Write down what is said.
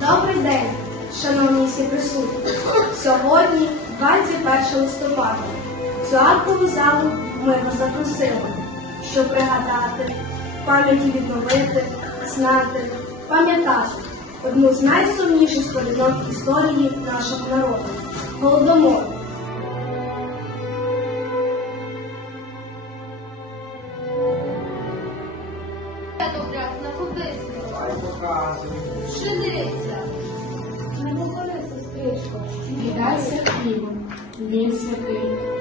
Добрий день, шановні всі присутні. Сьогодні 21 листопада. Цю актову залу ми вас запросили, щоб пригадати, пам'яті відновити, знати, пам'ятати одну з найсумніших сторінок історії нашого народу голодомор. Добряк Me dá esse abrigo, vence a peito.